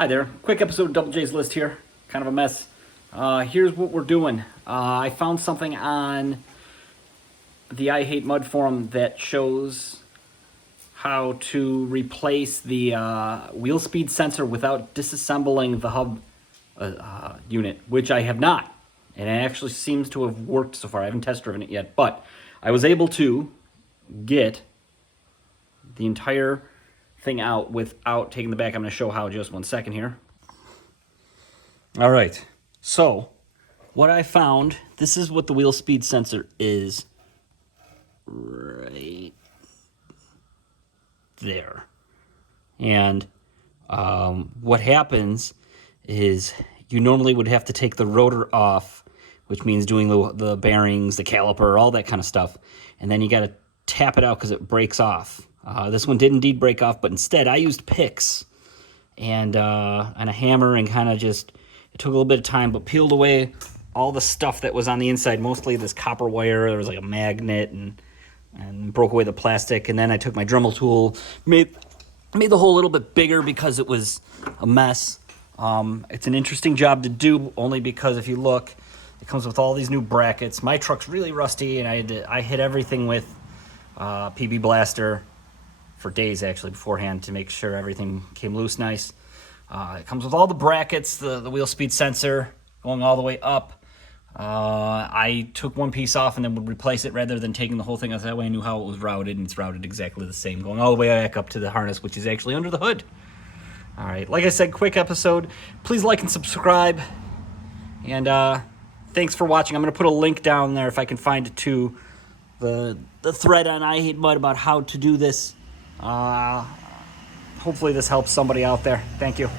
Hi there, quick episode of Double J's List here, kind of a mess. Here's what we're doing. I found something on the I Hate Mud forum that shows how to replace the wheel speed sensor without disassembling the hub unit, which I have not. And it actually seems to have worked so far. I haven't test driven it yet, but I was able to get the entire thing out without taking the back. I'm going to show how just 1 second here. All right, so what I found, this is what the wheel speed sensor is right there. And what happens is you normally would have to take the rotor off, which means doing the bearings, the caliper, all that kind of stuff. And then you got to tap it out because it breaks off. This one did indeed break off, but instead I used picks and a hammer and kind of just, it took a little bit of time, but peeled away all the stuff that was on the inside, mostly this copper wire. There was like a magnet and broke away the plastic. And then I took my Dremel tool, made the hole a little bit bigger because it was a mess. It's an interesting job to do only because if you look, it comes with all these new brackets. My truck's really rusty and I hit everything with PB Blaster for days actually beforehand to make sure everything came loose nice. It comes with all the brackets, the wheel speed sensor going all the way up. I took one piece off and then would replace it rather than taking the whole thing off. That way I knew how it was routed, and it's routed exactly the same, going all the way back up to the harness, which is actually under the hood. All right, like I said, quick episode. Please like and subscribe. And thanks for watching. I'm going to put a link down there if I can find it to the thread on I Hate Mud about how to do this. Hopefully this helps somebody out there. Thank you.